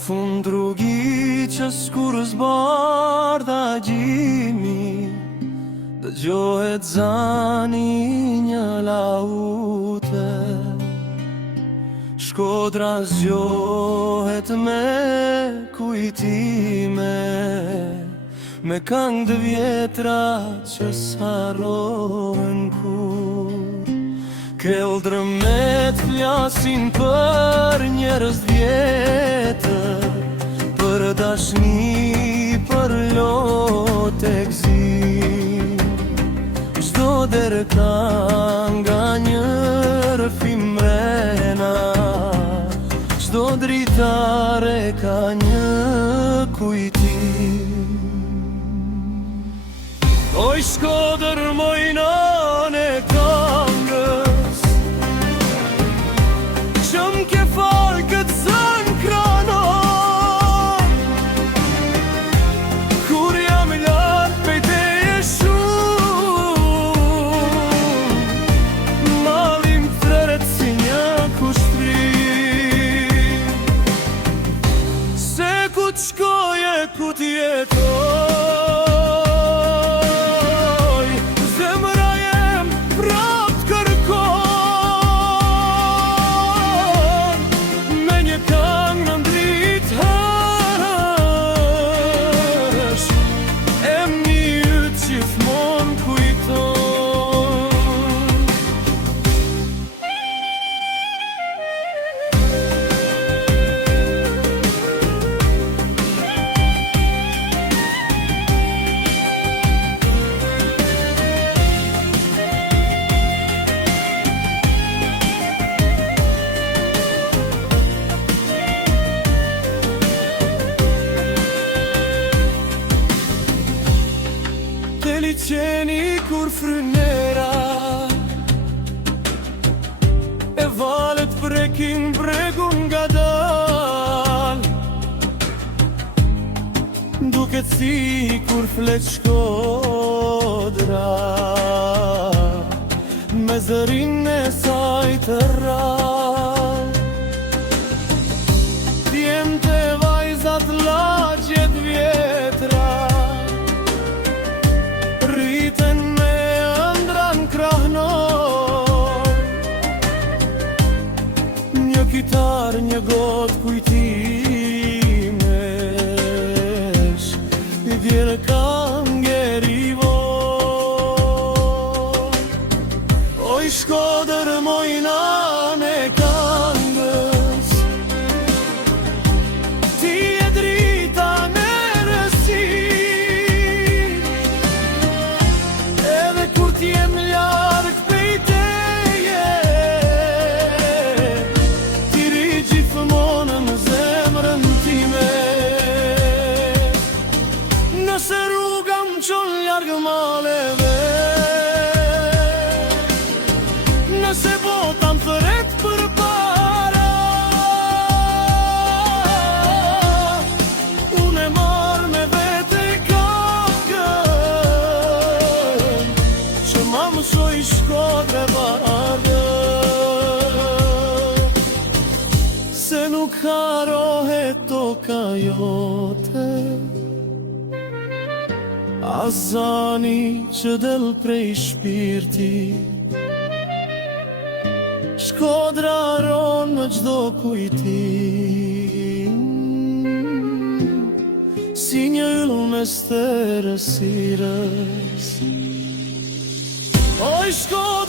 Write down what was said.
fund rrugi që s'kur zbardha gjimi, dëgjohet zani një laute. Shkodra zgjohet me kujtime, me këngë të vjetra që s'harrohen kur. Keldrëmet flasin për njerëz vjetër, për dashni, për lot e gzim. Çdo derka nga një rrëfim mrena, çdo dritare ka një kujtim. Oj Shkodër mojnan e këngës, që m'ke falë këtë zën kranon. Kur jam lartë pej teje shumë, malim freret si një kushtrim. Se ku t'shkoje, ku t'jetoj, zemra jem prap t'kërkon. Me një këngë në ndrit hësh, emni yt gjithmon kujton. Te liqeni kur frynera, e valet prekin bregun nga dal. Duket si kur flet Shkodra, me zërin e saj të rral. Djemtë e vajzat lagjet vjetra, rriten me ëndran krahnor. Një kitar, një got kujtimesh, i vjerë kangjerivor. Oj Shkodër mojnan e këngës, ti e drita në rësim. Edhe kur t'jem larg pej teje, ti ri gjithmonë në zemrën time. Nëse rruga m'çon larg maleve, nëse bota m'thret përpara, unë e marr me vete këngën që ma mësoj Shkodre bardhë. Se nuk harohet toka jote, as zani që del prej shpirti. Shkodra ron në gjdo kujtim, si një yll mes të errësirës. Oj Shkodra